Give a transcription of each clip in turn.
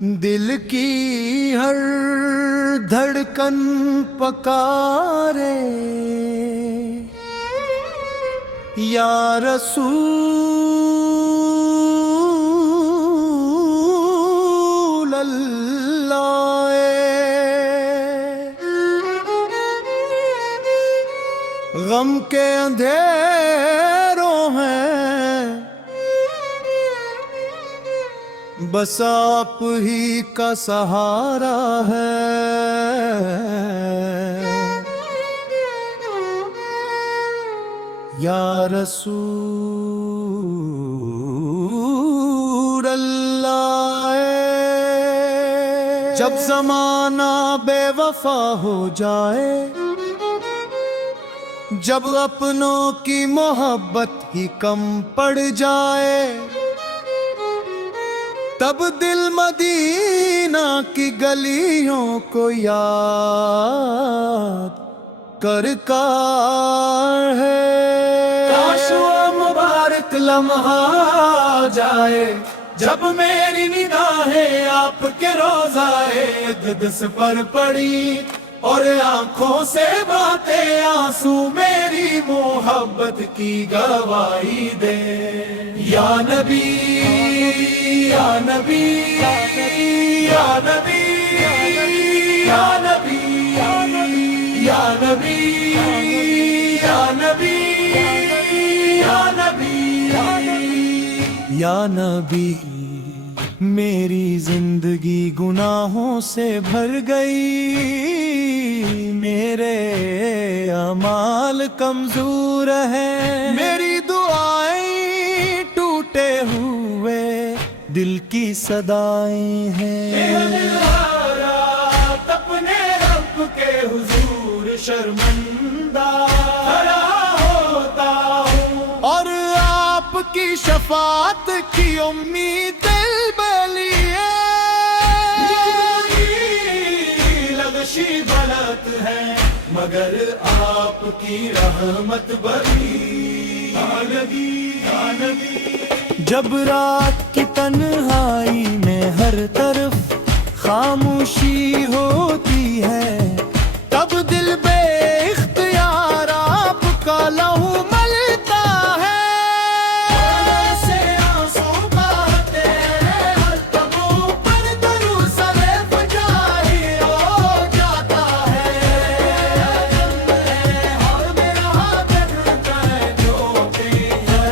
دل کی ہر دھڑکن پکارے یا رسول اللہ، غم کے اندھیروں ہیں بس آپ ہی کا سہارا ہے، یا رسول اللہ۔ جب زمانہ بے وفا ہو جائے، جب اپنوں کی محبت ہی کم پڑ جائے، تب دل مدینہ کی گلیوں کو یاد کرتا ہے۔ کاش وہ مبارک لمحہ جائے جب میری نگاہیں آپ کے روضائے اقدس پر پڑی اور آنکھوں سے باتیں آنسو میری محبت کی گواہی دے۔ یا نبی یا نبی یا نبی یا نبی یا نبی یا نبی یا نبی یا نبی، میری زندگی گناہوں سے بھر گئی، میرے اعمال کمزور ہیں، میری دعائیں ٹوٹے ہوئے دل کی صدائیں ہیں۔ اپنے رب کے حضور شرمندہ کھڑا ہوتا ہوں اور آپ کی شفاعت کی امید دل میں لیے۔ لغشی غلط ہے مگر آپ کی رحمت بڑی۔ جب رات کی تنہائی میں ہر طرف خاموشی ہوتی ہے، تب دل بے اختیار آپ کا لہو ملتا ہے۔ ایسے آنسو بہتے ہیں ہر لبوں پر، درو سلیف جاری ہو جاتا ہے، اور میرا دل کا جو بھی ہے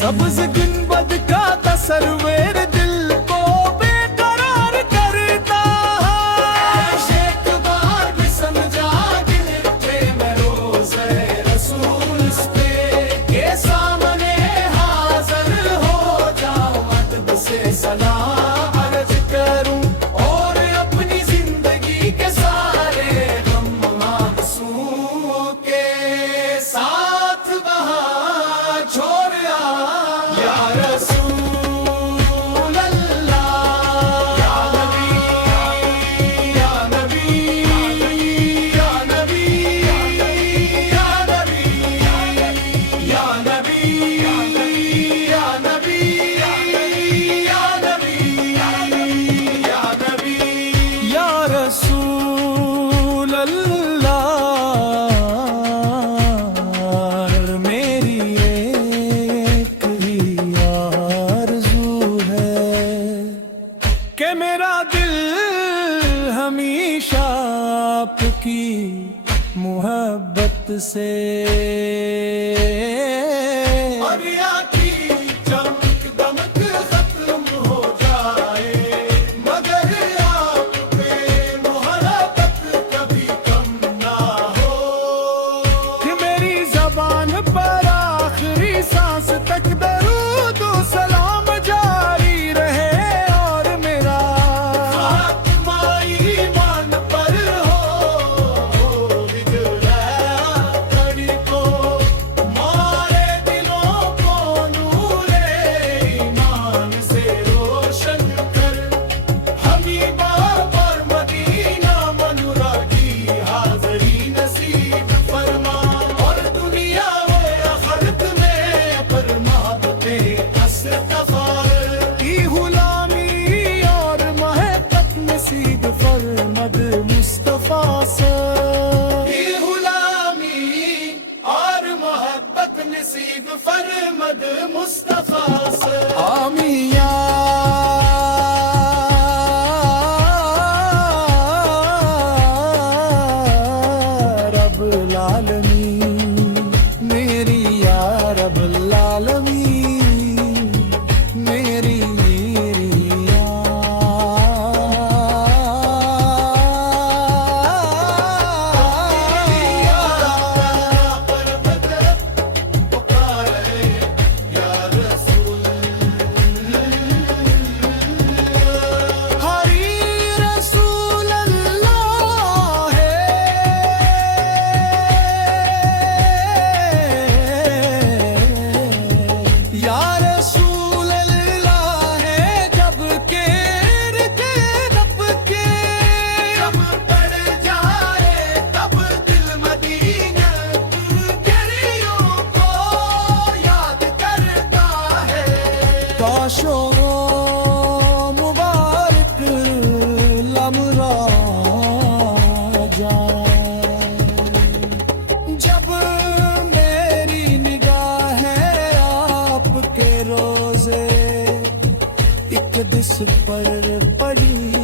سبز گنبد کا تصور دل کو بے قرار کرتا ہے۔ ایک بار بھی سمجھا دل پہ میں روزہ رسول اس پہ کے سامنے حاضر ہو جاؤں، ادب سے سلام عرض کروں اور اپنی زندگی کے سارے غم معصوم کے ساتھ بہا چھوڑ یا رسول اللہ، یا نبی یا نبی یا نبی یا نبی یا نبی یا نبی یا نبی یا نبی یا رسول اللہ۔ میری کہ میرا دل ہمیشہ آپ کی محبت سے دنیا کی چمک دمک ختم ہو جائے، مگر آپ پہ محبت کبھی کم نہ ہو، کہ میری زبان پر آخری سانس تک درود و سلام جاری رہے، ماں کاشو مبارک لمحہ جائے جب میری نگاہیں آپ کے روزے ایک دس پر پڑی